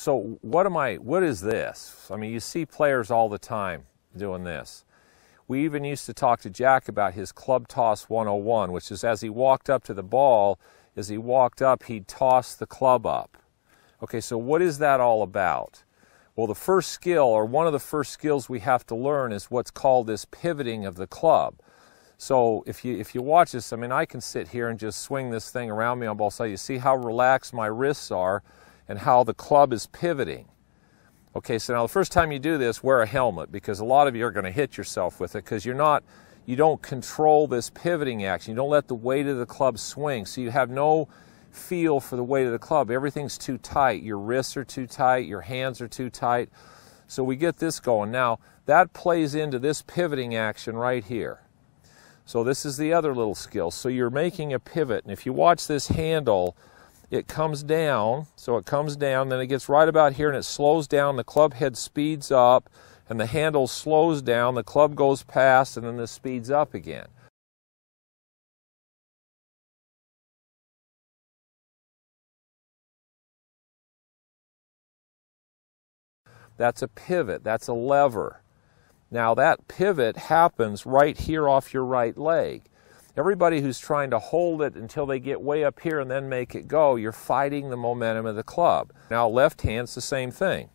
So what is this? I mean, you see players all the time doing this. We even used to talk to Jack about his club toss 101, which is as he walked up to the ball, as he walked up, he'd toss the club up. Okay, so what is that all about? Well, the first skill, or one of the first skills we have to learn, is what's called this pivoting of the club. So if you watch this, I mean, I can sit here and just swing this thing around me on both sides. You see how relaxed my wrists are and how the club is pivoting. Okay, so now the first time you do this, wear a helmet, because a lot of you are going to hit yourself with it because you don't control this pivoting action. You don't let the weight of the club swing, so you have no feel for the weight of the club. Everything's too tight. Your wrists are too tight. Your hands are too tight. So we get this going. Now, that plays into this pivoting action right here. So this is the other little skill. So you're making a pivot, and if you watch this handle, it comes down, so it comes down, then it gets right about here and it slows down, the club head speeds up, and the handle slows down, the club goes past, and then this speeds up again. That's a pivot, that's a lever. Now that pivot happens right here off your right leg. Everybody who's trying to hold it until they get way up here and then make it go, you're fighting the momentum of the club. Now left hand's the same thing.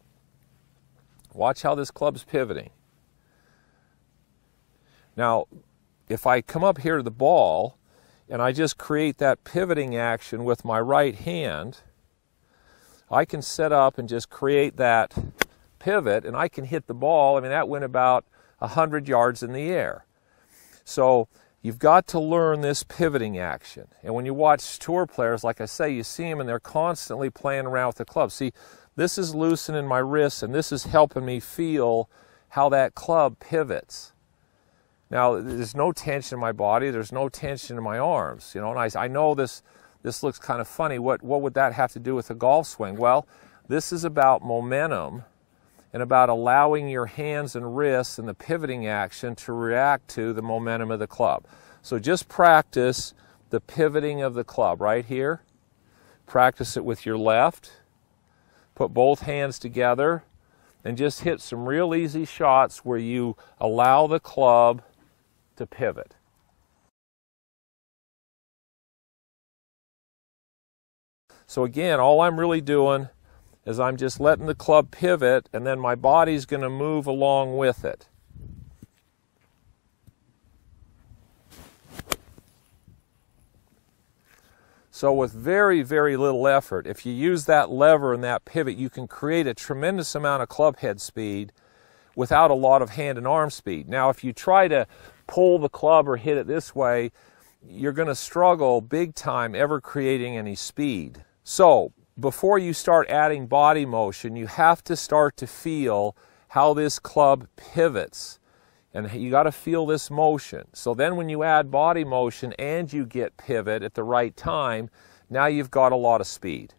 Watch how this club's pivoting. Now, if I come up here to the ball and I just create that pivoting action with my right hand, I can set up and just create that pivot and I can hit the ball. I mean, that went about 100 yards in the air. So you've got to learn this pivoting action. And when you watch tour players, like I say, you see them and they're constantly playing around with the club. See, this is loosening my wrists and this is helping me feel how that club pivots. Now, there's no tension in my body. There's no tension in my arms. You know, and I know this looks kind of funny. What would that have to do with a golf swing? Well, this is about momentum and about allowing your hands and wrists and the pivoting action to react to the momentum of the club. So just practice the pivoting of the club right here. Practice it with your left. Put both hands together and just hit some real easy shots where you allow the club to pivot. So again, all I'm really doing is I'm just letting the club pivot, and then my body's going to move along with it. So with very, very little effort, if you use that lever and that pivot, you can create a tremendous amount of club head speed without a lot of hand and arm speed. Now, if you try to pull the club or hit it this way, you're going to struggle big time ever creating any speed. So before you start adding body motion, you have to start to feel how this club pivots. And you got to feel this motion. So then when you add body motion and you get pivot at the right time, now you've got a lot of speed.